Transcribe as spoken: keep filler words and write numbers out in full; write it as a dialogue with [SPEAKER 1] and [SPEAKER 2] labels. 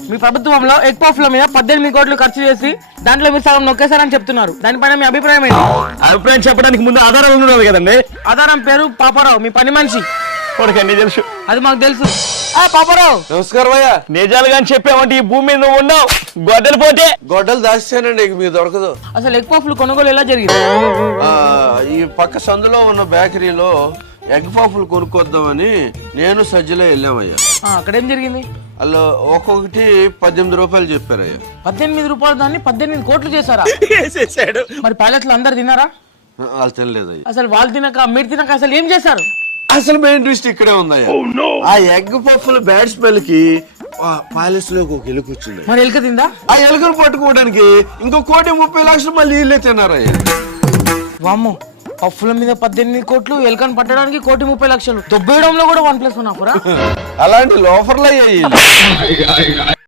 [SPEAKER 1] మీ ప్రభుత్వంలో ఎగ్ పఫ్ల మీద పద్దెనిమిది కోట్లు ఖర్చు చేసి దాంట్లో మీరు సగం నొక్కేశారని చెప్తున్నారు. దానిపైన మీ అభిప్రాయం ఏంటి?
[SPEAKER 2] అభిప్రాయం చెప్పడానికి ముందు ఆధారాలు ఉండాలి కదండి.
[SPEAKER 1] ఆధారం పేరు పాపారావు, మీ పని మనిషి.
[SPEAKER 2] కొడుకండి తెలుసు,
[SPEAKER 1] అది మాకు తెలుసు. ఆ పాపారావు
[SPEAKER 3] నమస్కారం అయ్యా.
[SPEAKER 2] నిజాలు కానీ చెప్పామంటే ఈ భూమి మీద నువ్వు ఉండవు, గొడ్డలు పోతే.
[SPEAKER 3] గొడ్డలు దాచానండి, మీకు దొరకదు.
[SPEAKER 1] అసలు ఎగ్ పఫ్లు కొనుగోలు ఎలా జరిగింది?
[SPEAKER 3] ఆ, ఈ పక్క సందులో ఉన్న బేకరీలో ఎగ్ పఫ్లు కొనుక్కొద్దామని నేను సజ్జలో వెళ్ళామయ్యా.
[SPEAKER 1] ఆ, అక్కడ ఏం జరిగింది?
[SPEAKER 3] అలా ఒక్కొక్కటి పద్దెనిమిది రూపాయలు చెప్పారయ్యా.
[SPEAKER 1] పద్దెనిమిది రూపాయలు దాన్ని పద్దెనిమిది కోట్లు చేశారా? మరి ప్యాలెస్ లో అందరు తిన్నారా?
[SPEAKER 3] వాళ్ళు తినలేదయ్యా.
[SPEAKER 1] అసలు వాళ్ళు తినక మీరు తినక అసలు ఏం చేశారు?
[SPEAKER 3] అసలు మెయిన్ ట్విస్ట్ ఇక్కడే ఉందయ్యా. ఆ ఎగ్ పఫ్ల బ్యాడ్ స్మెల్ కి ప్యాలెస్ లోకి ఒక ఎలుక వచ్చింది.
[SPEAKER 1] మరి ఎలుక తిందా?
[SPEAKER 3] ఆ ఎలుకను పట్టుకోవడానికి ఇంకో కోటి ముప్పై లక్షలు మళ్ళీ వీళ్ళే తిన్నారయ్యా.
[SPEAKER 1] వామ్మో, పఫ్ల మీద పద్దెనిమిది కోట్లు, ఎలుకను పట్టడానికి కోటి ముప్పై లక్షలు, దొబ్బేయడంలో కూడా వన్ ప్లస్ వన్ ఆఫరా?
[SPEAKER 3] అలాంటి లోఫర్లు అయ్యాయి.